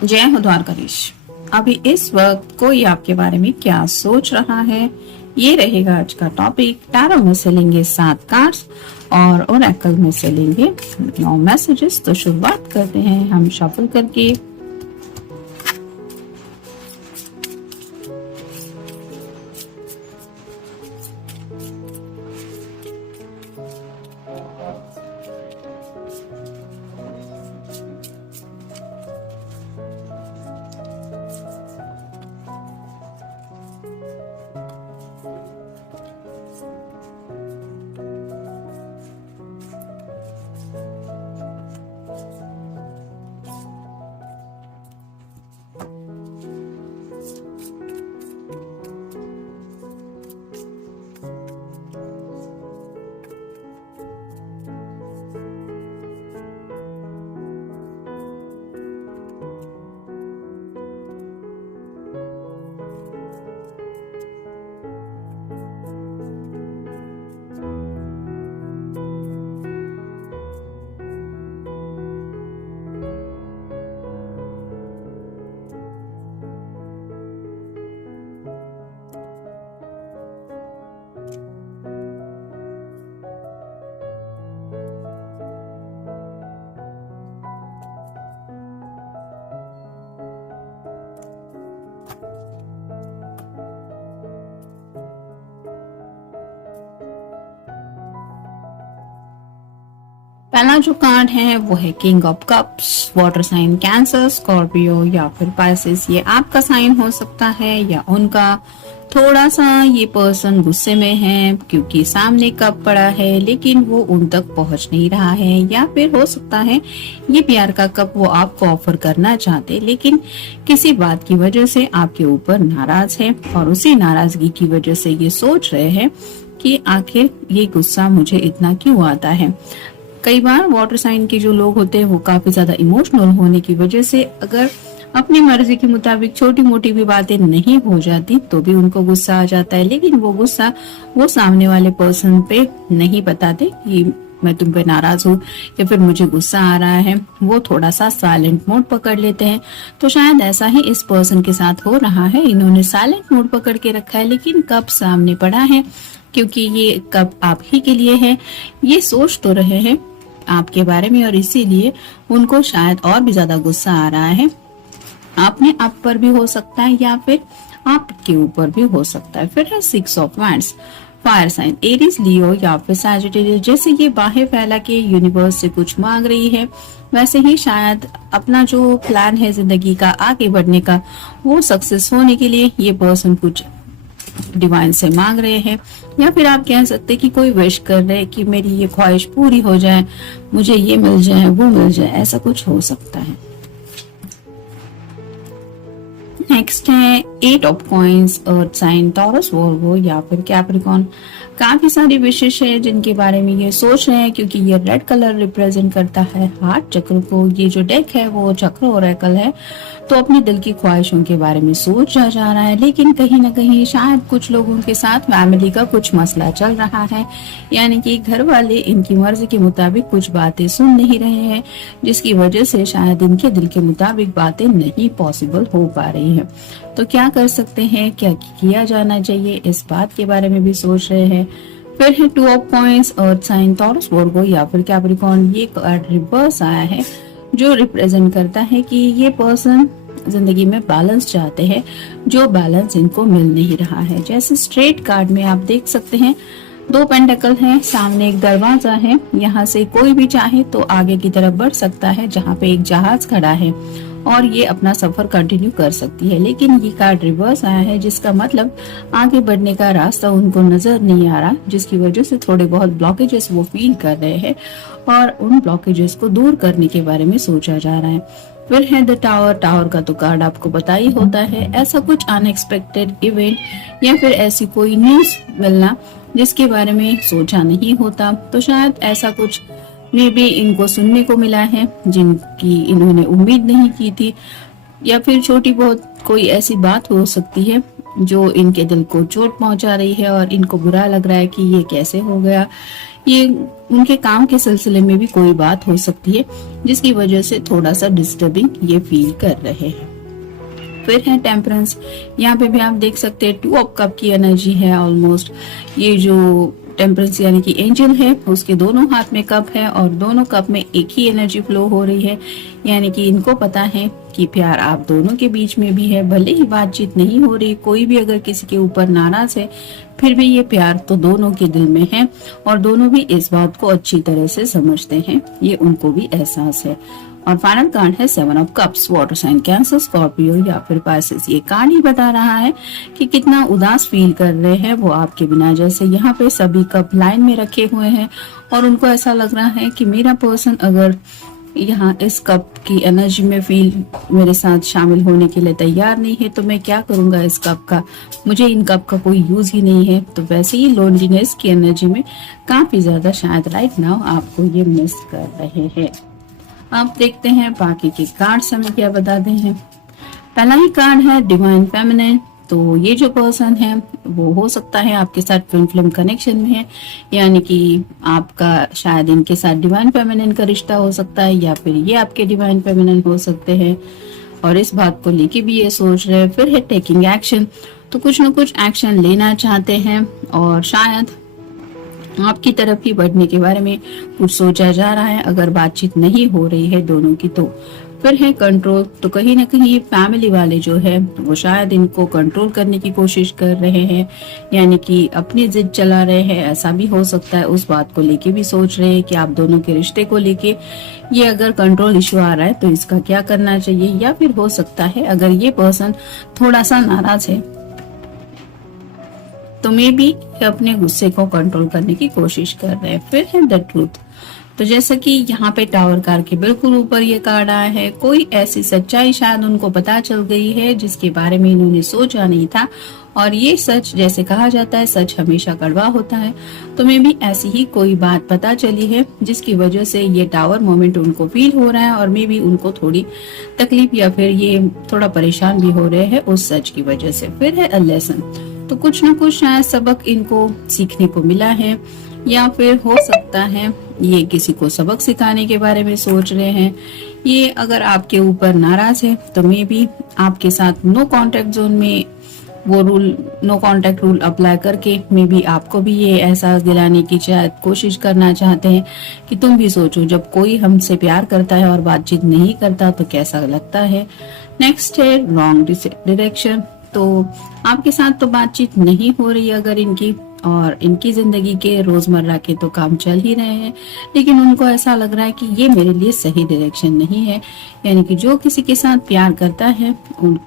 जय हो द्वारकाधीश। अभी इस वक्त कोई आपके बारे में क्या सोच रहा है, ये रहेगा आज का टॉपिक। टैरो में से लेंगे 7 कार्ड्स और ओरेकल में से लेंगे 9 मैसेजेस। तो शुरुआत करते हैं हम शफल करके। पहला जो कार्ड है वो है king of cups. Water sign cancer, scorpio या फिर पाइसेस, ये आपका साइन हो सकता है या उनका। थोड़ा सा ये पर्सन गुस्से में है क्योंकि सामने कप पड़ा है लेकिन वो उन तक पहुंच नहीं रहा है, या फिर हो सकता है ये प्यार का कप वो आपको ऑफर करना चाहते लेकिन किसी बात की वजह से आपके ऊपर नाराज है और उसी नाराजगी की वजह से ये सोच रहे हैं कि आखिर ये गुस्सा मुझे इतना क्यों आता है। कई बार वाटर साइन के जो लोग होते हैं वो काफी ज्यादा इमोशनल होने की वजह से अगर अपनी मर्जी के मुताबिक छोटी मोटी भी बातें नहीं हो जाती तो भी उनको गुस्सा आ जाता है, लेकिन वो गुस्सा वो सामने वाले पर्सन पे नहीं बताते कि मैं तुम पे नाराज हूँ या फिर मुझे गुस्सा आ रहा है। वो थोड़ा सा साइलेंट मोड पकड़ लेते हैं। तो शायद ऐसा ही इस पर्सन के साथ हो रहा है। इन्होंने साइलेंट मोड पकड़ के रखा है लेकिन कप सामने पड़ा है क्योंकि ये कप आप ही के लिए है। ये सोच तो रहे हैं आपके बारे में और इसीलिए उनको शायद और भी ज्यादा गुस्सा आ रहा है। आपने आप पर भी हो सकता है या फिर आपके ऊपर भी हो सकता है। फिर है 6 of wands. Fire sign Aries, Leo या फिर सैजिटेरियस। जैसे ये बाहें फैला के यूनिवर्स से कुछ मांग रही है वैसे ही शायद अपना जो प्लान है जिंदगी का आगे बढ़ने का वो सक्सेस होने के लिए ये पर्सन कुछ डिवाइन से मांग रहे हैं, या फिर आप कह सकते हैं कि कोई विश कर रहे हैं कि मेरी ये ख्वाहिश पूरी हो जाए, मुझे ये मिल जाए वो मिल जाए, ऐसा कुछ हो सकता है। नेक्स्ट है 8 of coins, earth sign, Taurus, Virgo या फिर कैप्रिकॉर्न। काफी सारी विशेष है जिनके बारे में ये सोच रहे हैं क्योंकि ये रेड कलर रिप्रेजेंट करता है हार्ट चक्र को। ये जो डेक है वो चक्र ओरेकल है, तो अपने दिल की ख्वाहिशों के बारे में सोचा जा रहा है लेकिन कहीं ना कहीं शायद कुछ लोगों के साथ फैमिली का कुछ मसला चल रहा है, यानी कि घर वाले इनकी मर्जी के मुताबिक कुछ बातें सुन नहीं रहे हैं जिसकी वजह से शायद इनके दिल के मुताबिक बातें नहीं पॉसिबल हो पा रही है। तो क्या कर सकते हैं, क्या किया जाना चाहिए, इस बात के बारे में भी सोच रहे हैं। फिर है 2 of coins, earth sign, Taurus, Virgo या फिर कैप्रिकॉर्न। ये कार्ड रिवर्स आया है जो रिप्रेजेंट करता है कि ये पर्सन जिंदगी में बैलेंस चाहते हैं, जो बैलेंस इनको मिल नहीं रहा है। जैसे स्ट्रेट कार्ड में आप देख सकते हैं 2 पेंटेकल है, सामने एक दरवाजा है, यहाँ से कोई भी चाहे तो आगे की तरफ बढ़ सकता है जहाँ पे एक जहाज खड़ा है और ये अपना सफर कंटिन्यू कर सकती है। लेकिन ये कार्ड रिवर्स आया है जिसका मतलब आगे बढ़ने का रास्ता उनको नजर नहीं आ रहा, जिसकी वजह से थोड़े बहुत ब्लॉकेजेस वो फील कर रहे हैं और उन ब्लॉकेजेस को दूर करने के बारे में सोचा जा रहा है। फिर है द टावर। टावर का तो कार्ड आपको पता ही होता है, ऐसा कुछ अनएक्सपेक्टेड इवेंट या फिर ऐसी कोई न्यूज मिलना जिसके बारे में सोचा नहीं होता। तो शायद ऐसा कुछ में भी इनको सुनने को मिला है जिनकी इन्होंने उम्मीद नहीं की थी, या फिर छोटी बहुत कोई ऐसी बात हो सकती है जो इनके दिल को चोट पहुंचा रही है और इनको बुरा लग रहा है कि ये कैसे हो गया, ये उनके काम के सिलसिले में भी कोई बात हो सकती है जिसकी वजह से थोड़ा सा डिस्टर्बिंग ये फील कर रहे हैं। फिर है टेम्परेंस। यहाँ पे भी आप देख सकते हैं 2 ऑफ कप की एनर्जी है ऑलमोस्ट। ये जो टेम्परेंस यानी कि एंजल है उसके दोनों हाथ में कप है और दोनों कप में एक ही एनर्जी फ्लो हो रही है, यानी कि इनको पता है कि प्यार आप दोनों के बीच में भी है। भले ही बातचीत नहीं हो रही, कोई भी अगर किसी के ऊपर नाराज है, फिर भी ये प्यार तो दोनों के दिल में है और दोनों भी इस बात को अच्छी तरह से समझते हैं, ये उनको भी एहसास है। और फाइनल कार्ड है 7 of cups, water sign cancer, scorpio या फिर पाइसेस। ये कार्ड ही बता रहा है कि कितना उदास फील कर रहे हैं वो आपके बिना। जैसे यहाँ पे सभी कप लाइन में रखे हुए हैं और उनको ऐसा लग रहा है कि मेरा पर्सन अगर यहाँ इस कप की एनर्जी में फील मेरे साथ शामिल होने के लिए तैयार नहीं है तो मैं क्या करूंगा इस कप का, मुझे इन कप का कोई यूज ही नहीं है। तो वैसे ही लोनलीनेस की एनर्जी में काफी ज्यादा शायद राइट नाउ आपको ये मिस कर रहे हैं। आप देखते हैं बाकी के कार्ड्स हमें क्या बताते हैं। पहला ही कार्ड है डिवाइन फेमिनिन। तो ये जो पर्सन है वो हो सकता है आपके साथ ट्विन फ्लेम कनेक्शन में है, यानी कि आपका शायद इनके साथ डिवाइन फेमिनिन का रिश्ता हो सकता है या फिर ये आपके डिवाइन फेमिनिन हो सकते हैं और इस बात को लेके भी ये सोच रहे हैं। फिर है टेकिंग एक्शन। तो कुछ न कुछ एक्शन लेना चाहते हैं और शायद आपकी तरफ ही बढ़ने के बारे में कुछ सोचा जा रहा है अगर बातचीत नहीं हो रही है दोनों की तो। फिर है कंट्रोल। तो कहीं ना कहीं फैमिली वाले जो है वो शायद इनको कंट्रोल करने की कोशिश कर रहे हैं, यानी कि अपनी जिद चला रहे हैं, ऐसा भी हो सकता है। उस बात को लेके भी सोच रहे हैं कि आप दोनों के रिश्ते को लेके ये अगर कंट्रोल इश्यू आ रहा है तो इसका क्या करना चाहिए, या फिर हो सकता है अगर ये पर्सन थोड़ा सा नाराज है तो मे बी अपने गुस्से को कंट्रोल करने की कोशिश कर रहे हैं। फिर है द ट्रूथ। तो जैसा कि यहाँ पे टावर कार्ड के बिल्कुल ऊपर ये कार्ड आया है, कोई ऐसी सच्चाई शायद उनको पता चल गई है जिसके बारे में इन्होंने सोचा नहीं था और ये सच, जैसे कहा जाता है सच हमेशा कड़वा होता है, तो मे भी ऐसी ही कोई बात पता चली है जिसकी वजह से ये टावर मोमेंट उनको फील हो रहा है और मे भी उनको थोड़ी तकलीफ या फिर ये थोड़ा परेशान भी हो रहे हैं उस सच की वजह से। फिर है अ लेसन। तो कुछ न कुछ शायद सबक इनको सीखने को मिला है या फिर हो सकता है ये किसी को सबक सिखाने के बारे में सोच रहे हैं। ये अगर आपके ऊपर नाराज है तो मे बी आपके साथ नो कांटेक्ट जोन में वो rule, no contact rule apply करके मे बी आपको भी ये एहसास दिलाने की शायद कोशिश करना चाहते हैं कि तुम भी सोचो जब कोई हमसे प्यार करता है और बातचीत नहीं करता तो कैसा लगता है। नेक्स्ट है रॉन्ग डायरेक्शन। तो आपके साथ तो बातचीत नहीं हो रही अगर इनकी, और इनकी जिंदगी के रोजमर्रा के तो काम चल ही रहे हैं, लेकिन उनको ऐसा लग रहा है कि ये मेरे लिए सही डायरेक्शन नहीं है। यानी कि जो किसी के साथ प्यार करता है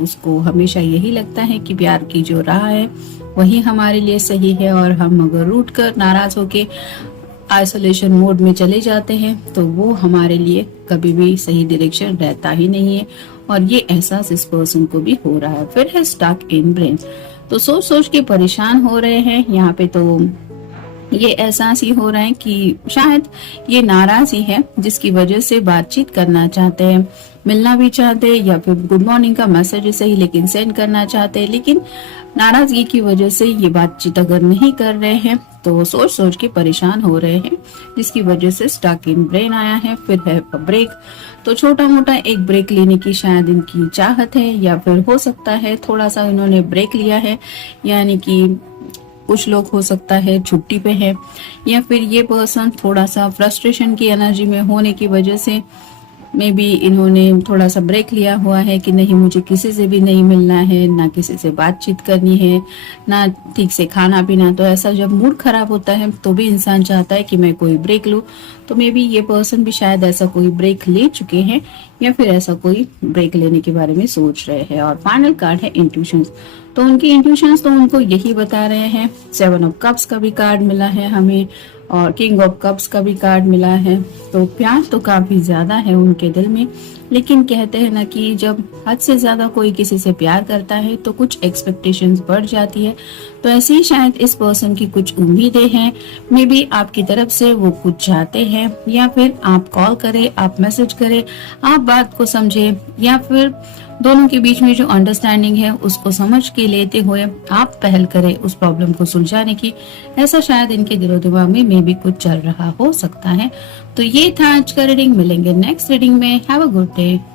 उसको हमेशा यही लगता है कि प्यार की जो राह है वही हमारे लिए सही है, और हम अगर रूठ कर नाराज होके आइसोलेशन मोड में चले जाते हैं तो वो हमारे लिए कभी भी सही डायरेक्शन रहता ही नहीं है, और ये एहसास इस पर्सन को भी हो रहा है। फिर है स्टक इन ब्रेन। तो सोच सोच के परेशान हो रहे हैं यहाँ पे। तो ये एहसास ही हो रहा है कि शायद ये नाराज ही है जिसकी वजह से बातचीत करना चाहते हैं, मिलना भी चाहते हैं या फिर गुड मॉर्निंग का मैसेज सही लेकिन सेंड करना चाहते हैं, लेकिन नाराजगी की वजह से ये बातचीत अगर नहीं कर रहे हैं तो सोच सोच के परेशान हो रहे हैं जिसकी वजह से स्टक इन ब्रेन आया है। फिर है ब्रेक। तो छोटा मोटा एक ब्रेक लेने की शायद इनकी चाहत है या फिर हो सकता है थोड़ा सा इन्होंने ब्रेक लिया है, यानी कि कुछ लोग हो सकता है छुट्टी पे है या फिर ये पर्सन थोड़ा सा फ्रस्ट्रेशन की एनर्जी में होने की वजह से मे बी इन्होंने थोड़ा सा ब्रेक लिया हुआ है कि नहीं मुझे किसी से भी नहीं मिलना है, ना किसी से बातचीत करनी है, ना ठीक से खाना पीना। तो ऐसा जब मूड खराब होता है तो भी इंसान चाहता है कि मैं कोई ब्रेक लूं। तो मे बी ये पर्सन भी शायद ऐसा कोई ब्रेक ले चुके हैं या फिर ऐसा कोई ब्रेक लेने के बारे में सोच रहे हैं। और फाइनल कार्ड है इंट्यूशंस। तो उनकी इंट्यूशंस तो उनको यही बता रहे हैं। 7 ऑफ कप्स का भी कार्ड मिला है हमें और किंग ऑफ कप्स का भी कार्ड मिला है। तो प्यार तो काफी ज्यादा है उनके दिल में, लेकिन कहते हैं ना कि जब हद से ज्यादा कोई किसी से प्यार करता है तो कुछ एक्सपेक्टेशंस बढ़ जाती है। तो ऐसे ही शायद इस पर्सन की कुछ उम्मीदें हैं, मे बी आपकी तरफ से वो कुछ चाहते हैं, या फिर आप कॉल करें, आप मैसेज करें, आप बात को समझें, या फिर दोनों के बीच में जो अंडरस्टैंडिंग है उसको समझ के लेते हुए आप पहल करें उस प्रॉब्लम को सुलझाने की। ऐसा शायद इनके दिलो दिमाग में भी कुछ चल रहा हो सकता है। तो ये था आज का रीडिंग। मिलेंगे नेक्स्ट रीडिंग में। Have a good day.